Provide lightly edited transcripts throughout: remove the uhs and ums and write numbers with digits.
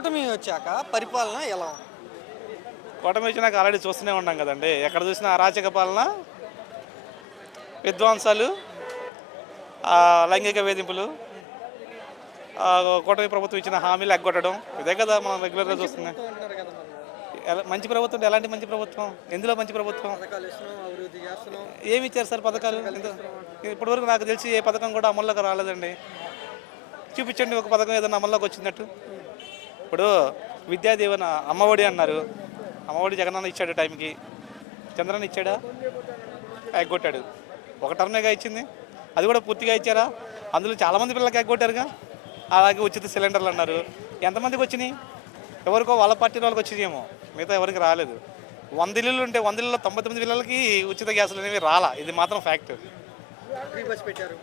కూటమి వచ్చాక పరిపాలన ఎలా ఉంది? కూటమి వచ్చినాక ఆల్రెడీ చూస్తూనే ఉన్నాం కదండి. ఎక్కడ చూసినా అరాచక పాలన, విధ్వంసాలు, లైంగిక వేధింపులు, కూటమి ప్రభుత్వం ఇచ్చిన హామీలు ఎగ్గొట్టడం, ఇదే కదా మనం రెగ్యులర్గా చూస్తున్నాం. ప్రభుత్వం అంటున్నారు కదా మరి. మంచి ప్రభుత్వం అంటే ఎలాంటి మంచి ప్రభుత్వం? ఎందులో మంచి ప్రభుత్వం? పథకాలు ఇస్తున్నాం, అభివృద్ధి చేస్తున్నాం. ఏమి ఇచ్చారు సార్ పథకాలు? ఇప్పటివరకు నాకు తెలిసి ఏ పథకం కూడా అమల్లోకి రాలేదండి. చూపించండి ఒక పథకం ఏదైనా అమల్లోకి వచ్చినట్టు. ఇప్పుడు విద్యాదీవెన అమ్మఒడి అన్నారు. అమ్మఒడి జగనన్న ఇచ్చాడు టైంకి. చంద్రన్న ఇచ్చాడా? ఎగ్గొట్టాడు. ఒక టర్మేగా ఇచ్చింది, అది కూడా పూర్తిగా ఇచ్చారా? అందులో చాలామంది పిల్లలకి ఎగ్గొట్టారుగా. అలాగే ఉచిత సిలిండర్లు అన్నారు. ఎంతమందికి వచ్చినాయి? ఎవరికో వాళ్ళ పార్టీ వాళ్ళకి వచ్చినాయేమో, మిగతా ఎవరికి రాలేదు. 100 ఇళ్ళు ఉంటే 100 ఇళ్ళలో 99 పిల్లలకి ఉచిత గ్యాసులు అనేవి రాలా. ఇది మాత్రం ఫ్యాక్ట్. ఫ్రీ బస్ పెట్టారు.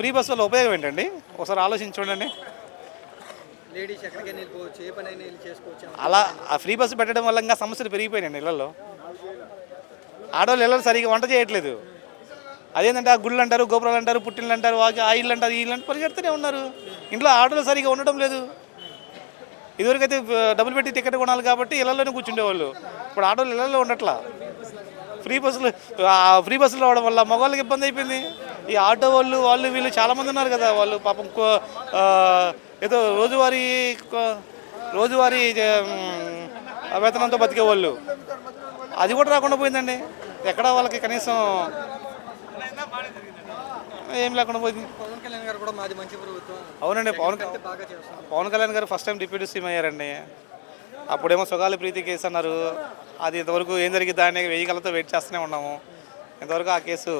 ఫ్రీ బస్ వల్ల ఉపయోగం ఏంటండి? ఒకసారి ఆలోచించి చూడండి. లేడీస్ ఎక్కడికైనా వెళ్ళిపోవచ్చు, ఏ పని అయినా వెళ్ళి చేసుకోవచ్చు. అలా ఆ ఫ్రీ బస్సు పెట్టడం వల్ల ఇంకా సమస్యలు పెరిగిపోయినాయి ఇళ్లలో. ఆడవాళ్ళు ఇళ్ళలో సరిగ్గా వంట చేయట్లేదు. అదేంటంటే ఆ గుళ్ళు అంటారు, గోపురాలు అంటారు, పుట్టిళ్ళు అంటారు, ఆ ఇల్లు అంటారు, ఈ ఇల్లు అంటే పరిగెడుతూనే ఉన్నారు. ఇంట్లో ఆడవాళ్ళు సరిగ్గా ఉండడం లేదు. ఇదివరకైతే డబ్బులు పెట్టి టికెట్ కొనాలి కాబట్టి ఇళ్లలోనే కూర్చుండేవాళ్ళు. ఇప్పుడు ఆడవాళ్ళు ఇళ్లలో ఉండట్లా. ఫ్రీ బస్సులు రావడం వల్ల మగవాళ్ళకి ఇబ్బంది అయిపోయింది. ఈ ఆటో వాళ్ళు వీళ్ళు చాలామంది ఉన్నారు కదా. వాళ్ళు పాపం ఏదో రోజువారీ వేతనంతో బతికేవాళ్ళు, అది కూడా రాకుండా పోయిందండి. ఎక్కడ వాళ్ళకి కనీసం ఏం లేకుండా పోయింది. పవన్ కళ్యాణ్ గారు కూడా మాది మంచి ప్రభుత్వం. అవునండి. బాగా చేస్తాం. పవన్ కళ్యాణ్ గారు ఫస్ట్ టైం డిప్యూటీ సీఎం అయ్యారండి. అప్పుడేమో సుగాలి ప్రీతి కేసు అన్నారు. అది ఇంతవరకు ఏం జరిగిందా అని 1000 కళ్ళతో వెయిట్ చేస్తూనే ఉన్నాము. ఇంతవరకు ఆ కేసు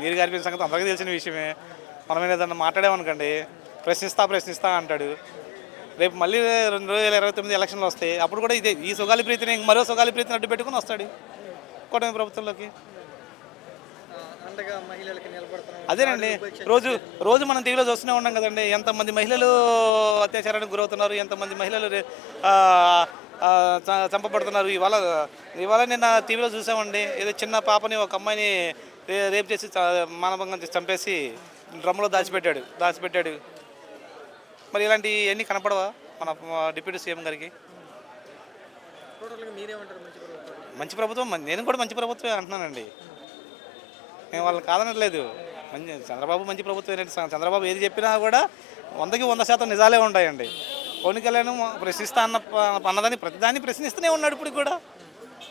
నీరు గారిపోయిన సంగతి అందరికీ తెలిసిన విషయమే. మనం ఏదన్నా మాట్లాడామనుకోండి, ప్రశ్నిస్తా అంటాడు. రేపు మళ్ళీ 2029 ఎలక్షన్లు వస్తాయి. అప్పుడు కూడా ఇదే ఈ సుగాలి ప్రీతిని మరో సుగాలి ప్రీతిని అడ్డు పెట్టుకుని వస్తాడు కూటమి ప్రభుత్వంలోకి. అండగా మహిళలకి నిలబడుతున్నాం. అదేనండి. రోజు మనం టీవీలో చూస్తూనే ఉన్నాం కదండి. ఎంతమంది మహిళలు అత్యాచారానికి గురవుతున్నారు, ఎంతమంది మహిళలు చంపబడుతున్నారు. ఇవాళ నిన్న టీవీలో చూసామండి. ఏదో చిన్న పాపని ఒక అమ్మాయిని రేప్ చేసి మానభంగం చేసి చంపేసి డ్రమ్లో దాచిపెట్టాడు. మరి ఇలాంటివన్నీ కనపడవా మన డిప్యూటీ సీఎం గారికి? టోటల్గా మీరేమంటారు? మంచి ప్రభుత్వం. నేను కూడా మంచి ప్రభుత్వమే అంటున్నానండి. నేను వాళ్ళని కాదనట్లేదు. చంద్రబాబు మంచి ప్రభుత్వం ఏంటంటే, చంద్రబాబు ఏది చెప్పినా కూడా 100కి 100% నిజాలే ఉంటాయండి. పవన్ కళ్యాణ్ ప్రశ్నిస్తా అన్నదాన్ని ప్రతిదాన్ని ప్రశ్నిస్తూనే ఉన్నాడు ఇప్పుడు కూడా.